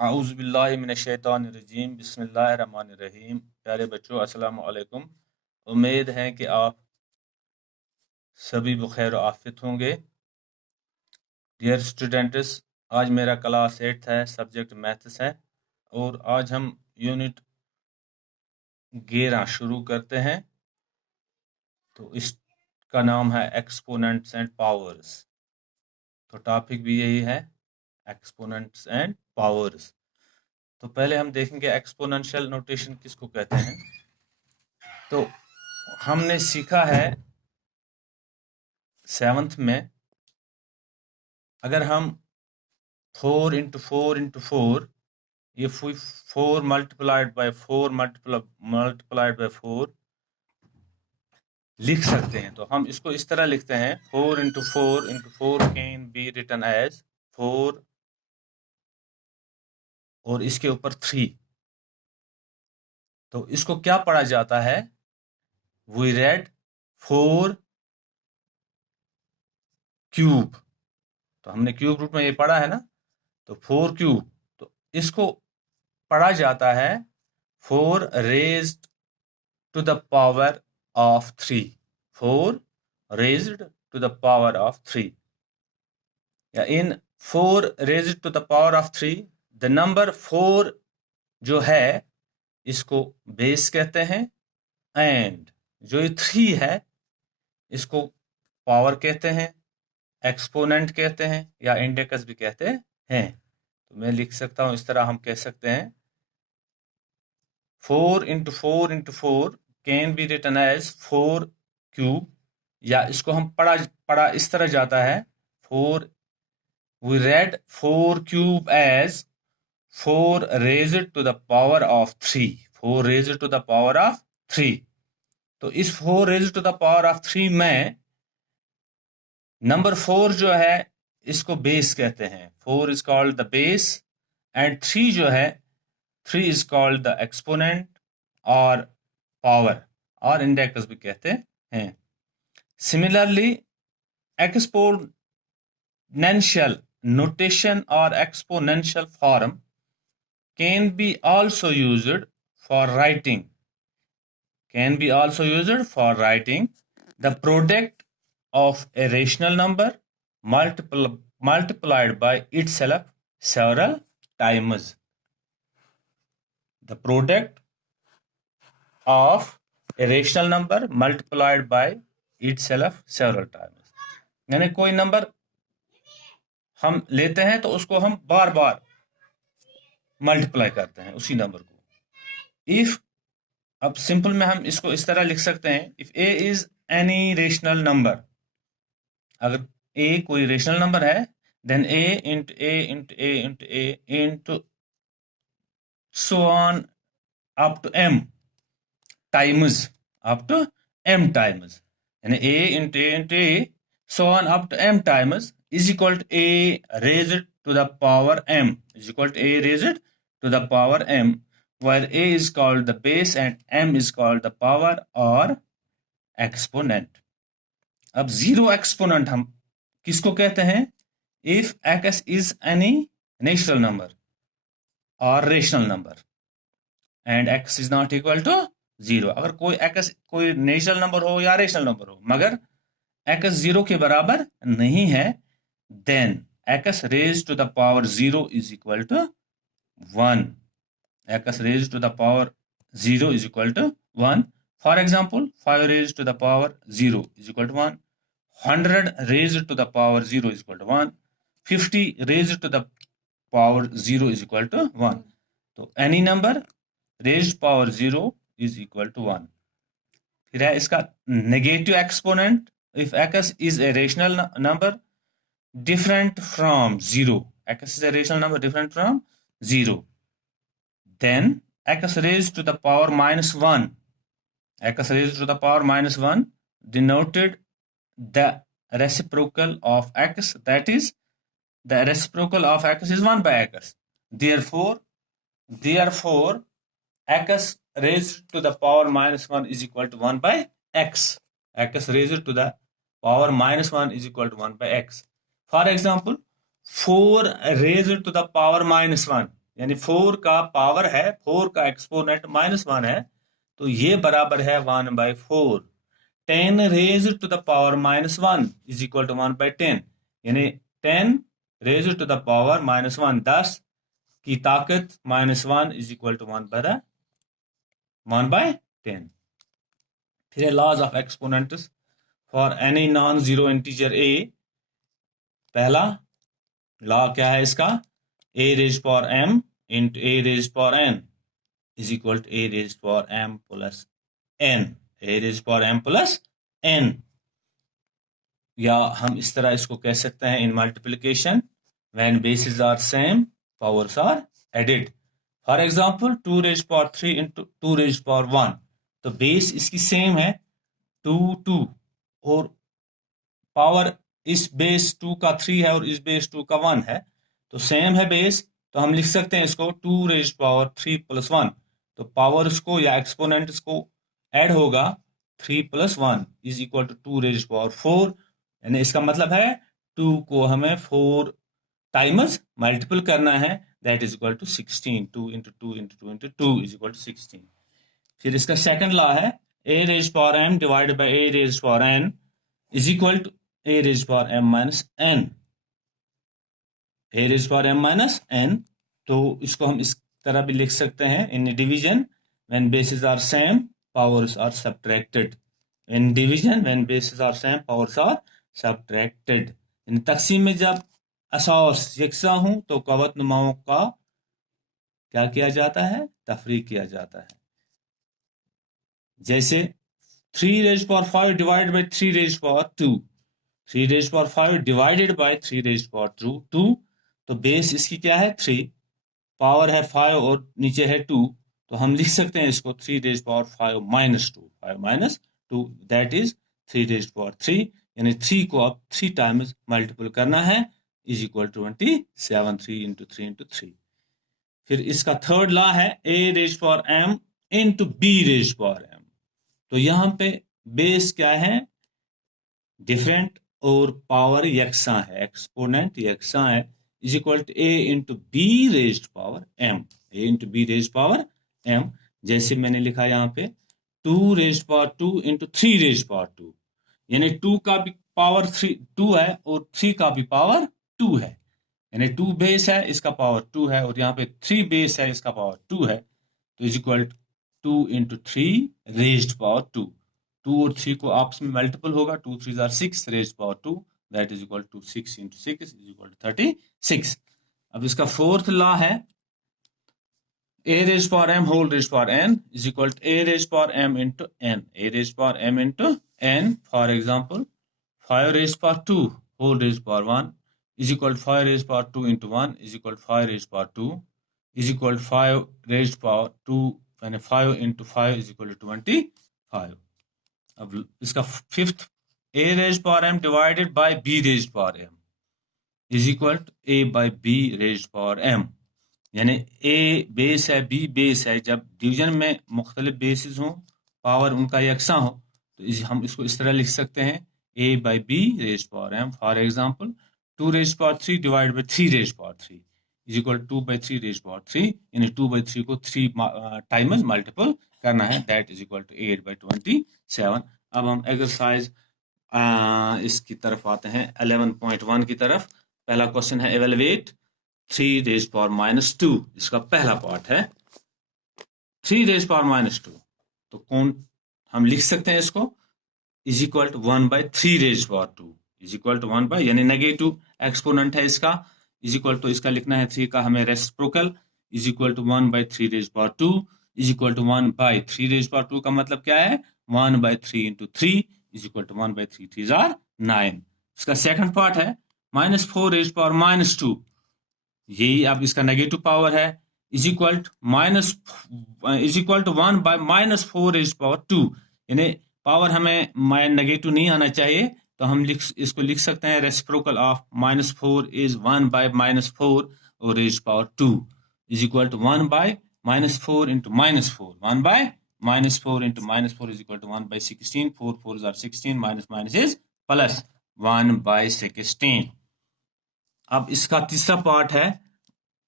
आऊज़ुबिल्लाहिमिनश्शैतानिर्रजीम बिस्मिल्लाहिर्रहमानिर्रहीम। प्यारे बच्चों, अस्सलाम वालेकुम। उम्मीद है कि आप सभी बखैर आफियत होंगे। डियर स्टूडेंट्स, आज मेरा क्लास 8 है, सब्जेक्ट मैथ्स है और आज हम यूनिट 11 शुरू करते हैं। तो इसका नाम है एक्सपोनेंट्स एंड पावर्स। तो टॉपिक भी यही है, एक्सपोनेंट्स एंड पावर्स। तो पहले हम देखेंगे एक्सपोनेंशियल नोटेशन किसको कहते हैं। तो हमने सीखा है 7th में, अगर हम 4 इंटू 4 इंटू 4, ये 4 मल्टीप्लाइड बाय 4 मल्टीप्लाइड बाय 4 लिख सकते हैं। तो हम इसको इस तरह लिखते हैं, 4 into 4 into 4 can be written as 4 और इसके ऊपर 3। तो इसको क्या पढ़ा जाता है? We read 4 cube. तो हमने क्यूब रूट में ये पढ़ा है ना, तो 4 क्यूब। तो इसको पढ़ा जाता है 4 raised to the power of 3, 4 raised to the power of 3. In 4 raised to the power of 3, the number 4 जो है इसको बेस कहते हैं, एंड जो ये 3 है इसको पावर कहते हैं, एक्सपोनेंट कहते हैं या इंडेक्स भी कहते हैं। तो मैं लिख सकता हूं इस तरह, हम कह सकते हैं 4 into 4 into 4 can be written as 4 cube, या इसको हम पढ़ा इस तरह जाता है 4, we read 4 cube as 4 raised to the power of 3, 4 raised to the power of 3। तो इस 4 raised to the power of 3 में नंबर 4 जो है इसको बेस कहते हैं, 4 is called the base, and 3 जो है 3 इज कॉल्ड द एक्सपोनेंट और पावर और इंडेक्स भी कहते हैं। Similarly, exponential notation or exponential form can be also used for writing the product of a rational number multiplied by itself several times. The product of a rational number multiplied by itself several times. यानी कोई number हम लेते हैं तो उसको हम बार बार multiply करते हैं उसी नंबर को। इफ, अब सिंपल में हम इसको इस तरह लिख सकते हैं, if A is any rational number, अगर ए कोई रेशनल नंबर है, then A into A into A into A into so on up to M times, up to M times, यानी ए into A into A so on up to m times is equal to a raised to the power m, is equal to a raised to the power m, where a is called the base and m is called the power or exponent. अब zero exponent हम किसको कहते हैं? If x is any natural number or rational number and x is not equal to 0, अगर कोई x कोई natural number हो या रेशनल नंबर हो मगर x 0 के बराबर नहीं है, then x raised to the power 0 is equal to 1. x raised to the power 0 is equal to 1. For example, 5 raised to the power 0 is equal to 1. 100 raised to the power 0 is equal to 1. 50 raised to the power 0 is equal to 1. तो any number raised power 0 is equal to 1. फिर है इसका negative exponent, if x is a rational number different from 0, x is a rational number different from 0, then x raised to the power minus 1, x raised to the power minus 1 denoted the reciprocal of x, that is the reciprocal of x is 1 by x. Therefore x raised to the power minus 1 is equal to 1 by x. x raised to the power minus 1 is equal to 1 by x. For example, 4 raised to the power minus 1, यानी 4 का power है, 4 का exponent -1 है, तो ये बराबर है 1/4। 10 raised to the power -1 is equal to 1/10, यानी 10 रेज्ड टू द पावर -1, 10 की ताकत -1 इज इक्वल टू 1/10। फिर laws of exponents for any non zero integer a. पहला लॉ क्या है इसका, a raise power m into a raise power n is equal to a raise power m plus n, a raise power m plus n। या हम इस तरह इसको कह सकते हैं इन multiplication when basis are same powers are added. For example 2 raise power 3 into 2 raise power 1, तो base इसकी सेम है 2 2, और पावर इस बेस 2 का 3 है और इस बेस 2 का 1 है, तो सेम है बेस, तो हम लिख सकते हैं इसको 2 रेज पावर 3 प्लस 1। तो पावर्स को या एक्सपोनेंट्स को ऐड होगा 3 plus 1 is equal to 2 raise power 4, यानी इसका मतलब है 2 को हमें 4 टाइम्स मल्टीपल करना है, that is equal to 16। 2 into 2 into 2 into 2 is equal to 16। फिर इसका सेकंड लॉ है a raise power m divided by a raise power n is equal to a raise power m minus n। a raise power m minus n, तो इसको हम इस तरह भी लिख सकते हैं in division when basis are same powers are subtracted. In division when basis are same powers are subtracted, इन तकसीम में जब असास यकसा हूं तो कवत नुमाओं का क्या किया जाता है, तफरीक किया जाता है। जैसे 3 raise power 5 divided by 3 raise power 2, 3 raise power 5 divided by 3 raise power 2, तो बेस इसकी क्या है 3, पावर है 5 और नीचे है 2, तो हम लिख सकते हैं इसको 3 raise power 5 minus 2, 5 minus 2 that is 3 raise power 3, यानी 3 को अब 3 टाइम्स मल्टीपल करना है is equal to 27, 3 into 3 into 3। फिर इसका थर्ड लॉ है a raise power m into b raise power m। तो यहाँ पे बेस क्या है, डिफरेंट, और पावर यकसा है, एक्सपोनेंट यकसा है, is equal to a into B raise power m, a into B raise power m। जैसे मैंने लिखा यहाँ पे 2 raise power 2 into 3 raise power 2, यानी 2 का भी पावर 2 है और 3 का भी पावर 2 है, यानी 2 बेस है इसका पावर 2 है, और यहाँ पे 3 बेस है इसका पावर 2 है, तो is equal to 2 into 3 raised power 2। 2 और 3 को आपस में मल्टीपल होगा, 2 3 are 6 raised power 2, that is equal to 6 into 6 is equal to 36। अब इसका फोर्थ लॉ है a raise power m whole raise power n is equal to a raise power m into n, a raise power m into n। For example 5 raise power 2 whole raise power 1 is equal to 5 raised power 2 into 1 is equal to 5 raised power 2 is equal to 5 raised power 2, यानी 5 into 5 is equal to 25। अब इसका fifth a raised power m divided by b raised power m is equal to a by b raised power m, यानी a base है b base है, जब division में मुख्तलिफ basis हों पावर उनका यकसा हो तो हम इसको इस तरह लिख सकते हैं a by b raised power m। For example 2 raised power 3 divided by 3 raised power 3 is equal to 2 by 3 raised power 3, यानी 2 by 3 को 3 टाइम्स मल्टीपल करना है, that is equal to 8 by 27। अब हम एक्सरसाइज इसकी तरफ आते हैं 11.1 की तरफ। पहला क्वेश्चन है एवेलुएट 3 रेज पावर माइनस 2, इसका पहला पार्ट है 3 रेज पावर माइनस 2, तो कौन हम लिख सकते हैं इसको is equal to 1 by 3 raise power 2 is equal to 1 bye, यानी नेगेटिव एक्सपोनेंट है इसका, इज इक्वल टू इसका लिखना है 3 का हमें reciprocal is equal to 1 by 3 raise power 2 is equal to 1 by 3 raise power 2 का मतलब क्या है 1 by 3 into 3 is equal to 1 by 3 3 are 9। इसका सेकंड पार्ट है माइनस 4 रेज पावर माइनस 2, यही अब इसका नेगेटिव पावर है is equal to 1 by minus 4 raise power 2, यानी पावर हमें नेगेटिव नहीं आना चाहिए, तो हम इसको लिख सकते हैं reciprocal of minus 4 is 1 by minus 4 और raise power 2 is equal to 1 by minus 4 into minus 4, 1 by minus 4 into minus 4 is equal to 1 by 16, 4 4 are 16, minus minus is plus 1 by 16। अब इसका तीसरा पार्ट है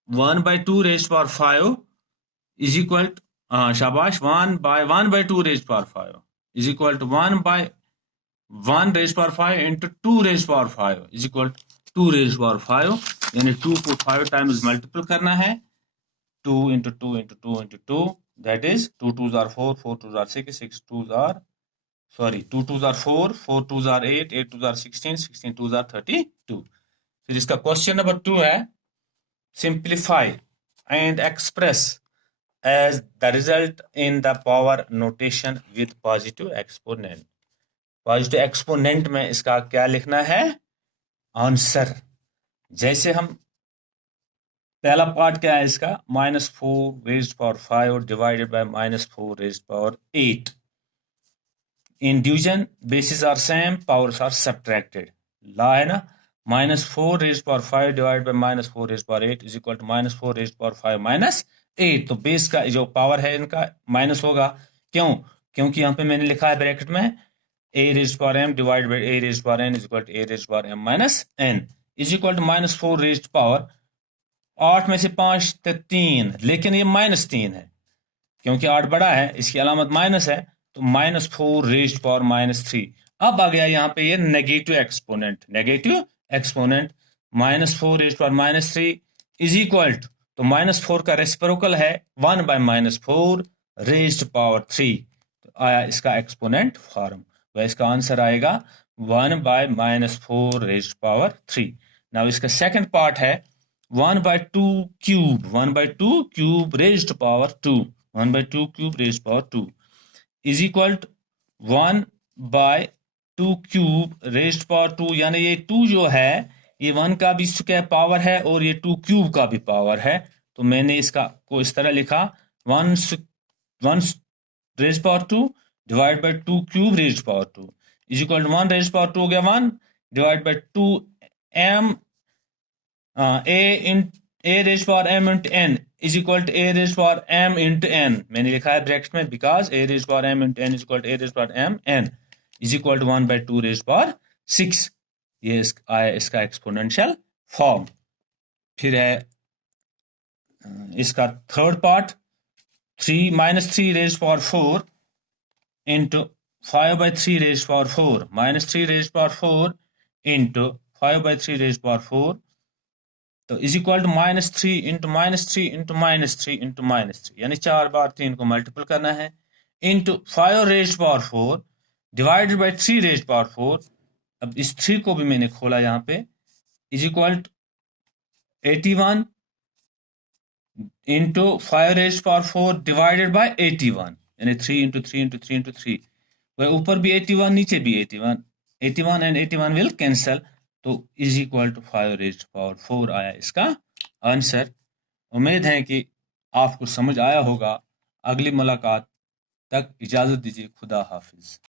1/2 raised power 5 is equal to, शाबाश, 1/2 raised power 5 is equal to 1/1 raised power 5 into 2 raised power 5 is equal to 2 raised power 5, यानी 2 को 5 times multiple करना है. 2 into 2 into 2 into 2, that is 2 2s are 4, 4 2s are 6, 6 2s are, sorry, 2 2s are 4, 4 2s are 8, 8 2s are 16, 16 2s are 32. फिर इसका question number 2 है, simplify and express as the result in the power notation with positive exponent. Positive exponent में इसका क्या लिखना है, answer. जैसे हम पहला पार्ट क्या है इसका, -4 raised power 5 divided by -4 raised power 8. In division, bases are same, powers are subtracted. ला है ना, -4 raised power 5 divided by -4 raised power 8 is equal to -4 raised power 5 -8. तो बेस का जो पावर है इनका माइनस होगा. क्यों? क्योंकि यहाँ पे मैंने लिखा है ब्रैकेट में a raised power m divided by a raised power n is equal to a raised power m minus n is equal to -4 raised power, 8 में से 5 तो 3, लेकिन ये -3 है क्योंकि 8 बड़ा है, इसकी अलामत माइनस है, तो -4 रेज्ड पावर -3. अब आ गया यहाँ पे ये negative exponent, -4 raised power -3 is equal to, तो -4 का रेसिप्रोकल है 1/-4 रेज्ड पावर 3. तो आया इसका एक्सपोनेंट फॉर्म, वह इसका आंसर आएगा 1/-4 रेज्ड पावर 3. नाउ इसका सेकंड पार्ट है 1/2 cube raised power 2, 1/2 cube raised power 2 is equal to 1/2 cube raised power 2, यानी ये 2 जो है ये 1 का भी स्क्वायर पावर है और ये 2 क्यूब का भी पावर है. तो मैंने इसका को इस तरह लिखा 1 raised power 2 divide by 2 cube raised power 2 is equal to 1 raised power 2 हो गया 1 divide by 2 m a raised power m into n is equal to a raised power m into n. मैंने लिखा है ब्रैकेट में because a raised power m into n is equal to a raised power m n is equal to 1/2 raised power 6. ये आया इसका exponential form. फिर है इसका third part, -3 raised power 4 into 5/3 raised power 4, -3 raised power 4 into 5/3 raised power 4, तो is equal to -3 into -3 into -3 into -3, यानी 4 बार 3 को multiple करना है, into 5 raised power 4 divided by 3 raised power 4. अब इस 3 को भी मैंने खोला यहाँ पे, is equal to 81 into 5 raised power 4 divided by 81, यानी 3 into 3 into 3 into 3. वह ऊपर भी 81 नीचे भी 81 एंड 81 विल कैंसल, तो is equal to 5 raised power 4 आया इसका आंसर. उम्मीद है कि आपको समझ आया होगा. अगली मुलाकात तक इजाजत दीजिए. खुदा हाफिज.